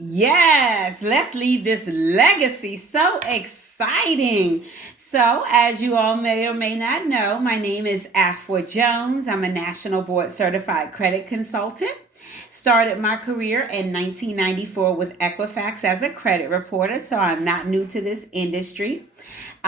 Yes, let's leave this legacy. So exciting. So, as you all may or may not know, my name is Afua Jones. I'm a national board certified credit consultant. Started my career in 1994 with Equifax as a credit reporter, so I'm not new to this industry.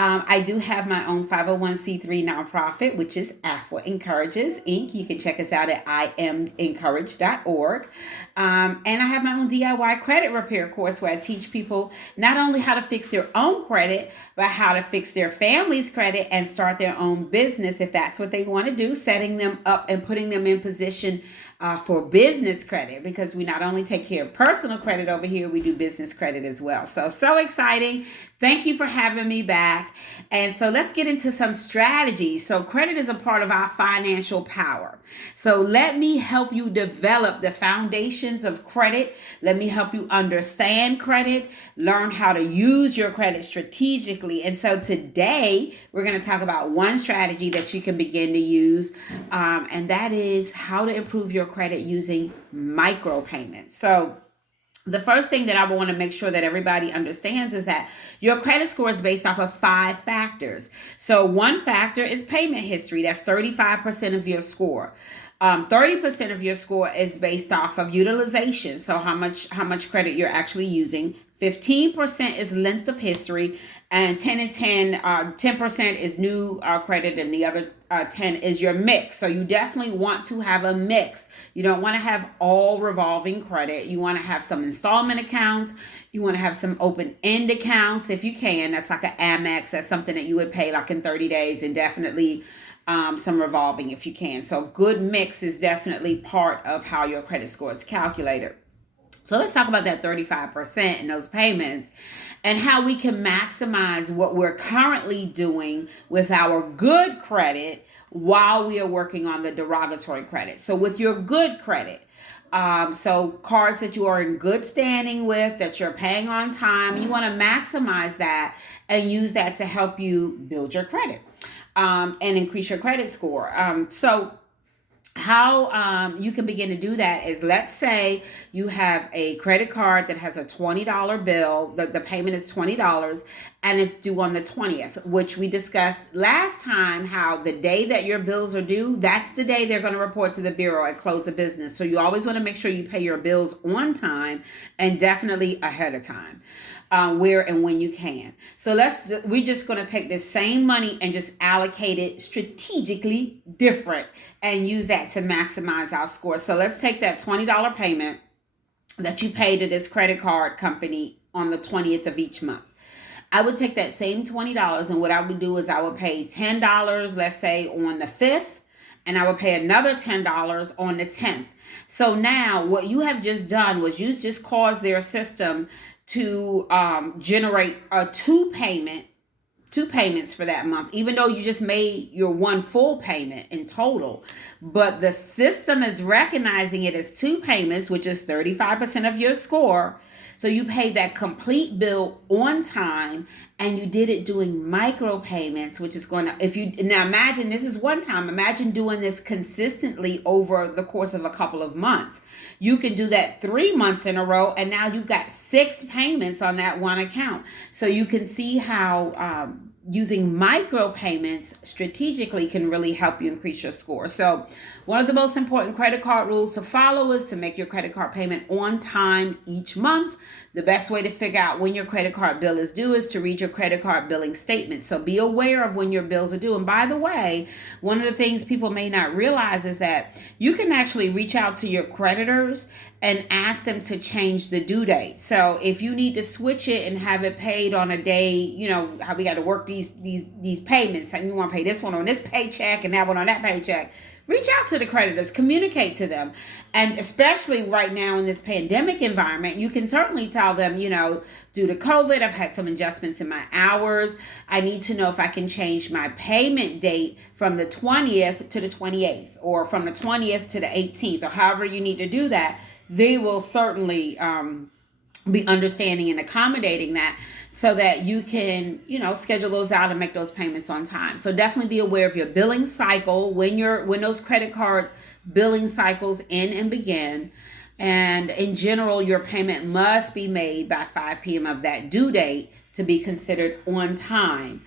I do have my own 501c3 nonprofit, which is AFWA Encourages Inc. You can check us out at imencourage.org. And I have my own DIY credit repair course where I teach people not only how to fix their own credit, but how to fix their family's credit and start their own business if that's what they want to do, setting them up and putting them in position for business credit, because we not only take care of personal credit over here, we do business credit as well. So exciting. Thank you for having me back. And so let's get into some strategies. So credit is a part of our financial power. So let me help you develop the foundations of credit. Let me help you understand credit, learn how to use your credit strategically. And so today we're going to talk about one strategy that you can begin to use, and that is how to improve your credit using micropayments. So the first thing that I want to make sure that everybody understands is that your credit score is based off of 5 factors. So one factor is payment history. That's 35% of your score. 30% of your score is based off of utilization. So how much credit you're actually using. 15% is length of history, and 10% is new credit, and the other 10 is your mix. So you definitely want to have a mix. You don't want to have all revolving credit. You want to have some installment accounts. You want to have some open-end accounts if you can. That's like an Amex. That's something that you would pay like in 30 days, and definitely some revolving if you can. So good mix is definitely part of how your credit score is calculated. So let's talk about that 35% and those payments and how we can maximize what we're currently doing with our good credit while we are working on the derogatory credit. So with your good credit, so cards that you are in good standing with, that you're paying on time, you want to maximize that and use that to help you build your credit and increase your credit score. So how you can begin to do that is, let's say you have a credit card that has a $20 bill. The payment is $20 and it's due on the 20th, which we discussed last time, how the day that your bills are due, that's the day they're going to report to the bureau at close of business. So you always want to make sure you pay your bills on time and definitely ahead of time. Where and when you can. So we're just going to take this same money and just allocate it strategically different and use that to maximize our score. So let's take that $20 payment that you pay to this credit card company on the 20th of each month. I would take that same $20, and what I would do is I would pay $10, let's say on the 5th, and I would pay another $10 on the 10th. So now what you have just done was you just caused their system to generate two payments for that month, even though you just made your one full payment in total. But the system is recognizing it as 2 payments, which is 35% of your score. So you paid that complete bill on time, and you did it doing micro payments, which is going to, now imagine this is one time, imagine doing this consistently over the course of a couple of months. You can do that 3 months in a row, and now you've got 6 payments on that one account. So you can see how using micro payments strategically can really help you increase your score. So one of the most important credit card rules to follow is to make your credit card payment on time each month. The best way to figure out when your credit card bill is due is to read your credit card billing statement. So be aware of when your bills are due. And by the way, one of the things people may not realize is that you can actually reach out to your creditors and ask them to change the due date. So if you need to switch it and have it paid on a day, you know how we got to work these payments, and you want to pay this one on this paycheck and that one on that paycheck, reach out to the creditors, communicate to them. And especially right now in this pandemic environment, you can certainly tell them, due to COVID, I've had some adjustments in my hours. I need to know if I can change my payment date from the 20th to the 28th, or from the 20th to the 18th, or however you need to do that. They will certainly be understanding and accommodating that, so that you can, schedule those out and make those payments on time. So definitely be aware of your billing cycle, when those credit cards billing cycles end and begin. And in general, your payment must be made by 5 p.m. of that due date to be considered on time.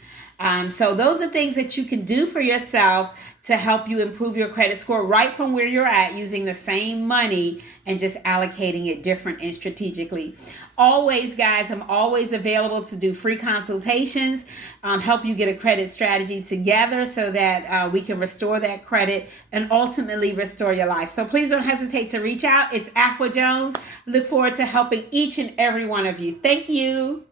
So those are things that you can do for yourself to help you improve your credit score right from where you're at, using the same money and just allocating it different and strategically. Always, guys, I'm always available to do free consultations, help you get a credit strategy together so that we can restore that credit and ultimately restore your life. So please don't hesitate to reach out. It's Afua Jones. Look forward to helping each and every one of you. Thank you.